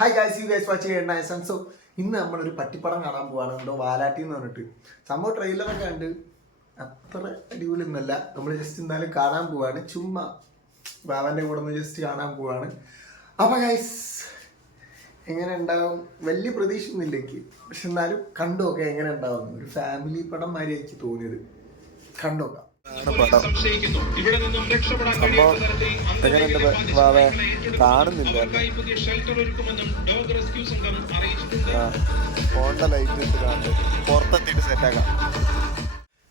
Hi guys, you guys watching എണ്ണ. So ഇന്ന് നമ്മളൊരു പട്ടിപ്പടം കാണാൻ പോവാണ്. എന്തോ വാലാട്ടി എന്ന് പറഞ്ഞിട്ട് സംഭവം ട്രെയിലറൊക്കെ ഉണ്ട്. അത്ര അടിപൊളിയൊന്നുമല്ല. നമ്മൾ ജസ്റ്റ് എന്നാലും കാണാൻ പോവാണ്. ചുമ്മാ ബാബാൻ്റെ കൂടെ ഒന്ന് ജസ്റ്റ് കാണാൻ പോവാണ്. അപ്പോൾ ഗൈസ് എങ്ങനെ ഉണ്ടാവും വലിയ പ്രതീക്ഷയൊന്നുമില്ല എനിക്ക്. പക്ഷെ എന്നാലും കണ്ടോക്കെ എങ്ങനെ ഉണ്ടാവും. ഒരു ഫാമിലി പടം മാതിരി എനിക്ക് തോന്നിയത്. കണ്ടോക്കാം. കാണുന്നില്ല.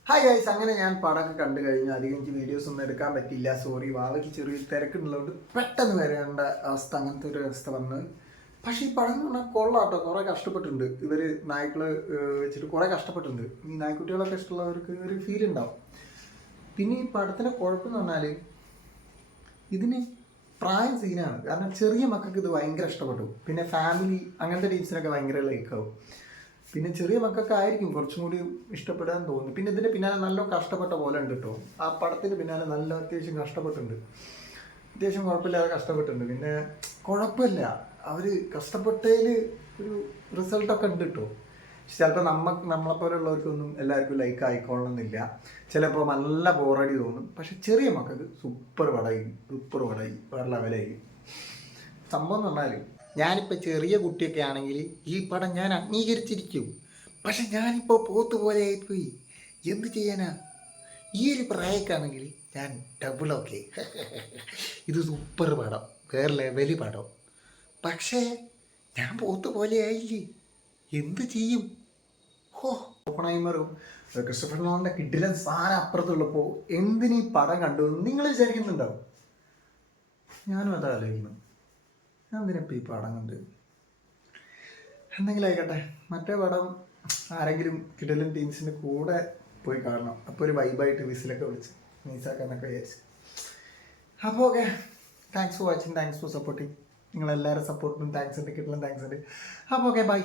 ഹായ് ഗൈസ്, അങ്ങനെ ഞാൻ പടമൊക്കെ കണ്ടു കഴിഞ്ഞു. അധികം എനിക്ക് വീഡിയോസ് ഒന്നും എടുക്കാൻ പറ്റില്ല. സോറി, വാവയ്ക്ക് ചെറിയ തിരക്കുള്ളതുകൊണ്ട് പെട്ടെന്ന് വരേണ്ട അവസ്ഥ, അങ്ങനത്തെ ഒരു അവസ്ഥ വന്ന്. പക്ഷേ ഈ പടം എന്ന് പറഞ്ഞാൽ കൊള്ളാട്ടോ. കുറേ കഷ്ടപ്പെട്ടിട്ടുണ്ട് ഇവർ. നായ്ക്കള് വെച്ചിട്ട് കുറേ കഷ്ടപ്പെട്ടിട്ടുണ്ട്. ഈ നായ്ക്കുട്ടികളൊക്കെ ഇഷ്ടമുള്ളവർക്ക് ഒരു ഫീൽ ഉണ്ടാവും. പിന്നെ ഈ പടത്തിൻ്റെ കുഴപ്പമെന്ന് പറഞ്ഞാൽ ഇതിന് പ്രായം സീനാണ്. കാരണം ചെറിയ മക്കൾക്ക് ഇത് ഭയങ്കര ഇഷ്ടപ്പെട്ടു. പിന്നെ ഫാമിലി അങ്ങനത്തെ ടീംസിനൊക്കെ ഭയങ്കര ലൈക്കാവും. പിന്നെ ചെറിയ മക്കൾക്ക് ആയിരിക്കും കുറച്ചും കൂടി ഇഷ്ടപ്പെടാൻ തോന്നുന്നു. പിന്നെ ഇതിൻ്റെ പിന്നാലെ നല്ല കഷ്ടപ്പെട്ട പോലെ ഉണ്ട് കേട്ടോ. ആ പടത്തിന് പിന്നാലെ നല്ല അത്യാവശ്യം കഷ്ടപ്പെട്ടിട്ടുണ്ട്. അത്യാവശ്യം കുഴപ്പമില്ലാതെ കഷ്ടപ്പെട്ടിട്ടുണ്ട്. പിന്നെ കുഴപ്പമില്ല, അവർ കഷ്ടപ്പെട്ടതിൽ ഒരു റിസൾട്ടൊക്കെ ഉണ്ട് കേട്ടോ. ചിലപ്പോൾ നമ്മളെപ്പോലുള്ളവർക്കൊന്നും എല്ലാവർക്കും ലൈക്ക് ആയിക്കൊള്ളണമെന്നില്ല. ചിലപ്പോൾ നല്ല ബോറടി തോന്നും. പക്ഷെ ചെറിയ മക്കൾക്ക് സൂപ്പർ പടമായി വേറെ ലെവലായി. സംഭവം എന്ന് പറഞ്ഞാൽ ഞാനിപ്പോൾ ചെറിയ കുട്ടിയൊക്കെ ആണെങ്കിൽ ഈ പടം ഞാൻ അംഗീകരിച്ചിരിക്കും. പക്ഷെ ഞാനിപ്പോൾ പോത്തുപോലെ ആയിപ്പോയി. എന്ത് ചെയ്യാനാ? ഈ ഒരു പ്രായക്കാണെങ്കിൽ ഞാൻ ഡബിൾ ഓക്കെ. ഇത് സൂപ്പർ പടം, വേറെ ലെവല് പടം. പക്ഷേ ഞാൻ പോത്തുപോലെ ആയില്ലേ, എന്ത് ചെയ്യും? ഹോ, ഓപ്പൺഹൈമറും ക്രിസ്റ്റഫർ നോളന്റെ കിടിലൻ സാധനം അപ്പുറത്തുള്ളപ്പോൾ എന്തിനീ പടം കണ്ടു നിങ്ങൾ വിചാരിക്കുന്നുണ്ടാവും. ഞാനും അത് ആലോചിക്കുന്നു. ഞാൻ എന്തിനപ്പോൾ ഈ പടം കണ്ട്? എന്തെങ്കിലും ആയിക്കോട്ടെ, മറ്റേ പടം ആരെങ്കിലും കിടിലൻ ടീംസിൻ്റെ കൂടെ പോയി കാണണം. അപ്പോൾ ഒരു വൈബായിട്ട് വിസിലൊക്കെ വിളിച്ച് മീസാക്കാന്നൊക്കെ വിചാരിച്ചു. അപ്പോൾ okay, thanks for watching, thanks for supporting. നിങ്ങളെല്ലാവരും സപ്പോർട്ടിനും താങ്ക്സ് ഉണ്ട്, കിടിലൻ താങ്ക്സ് ഉണ്ട്. അപ്പോൾ ഓക്കെ, ബൈ.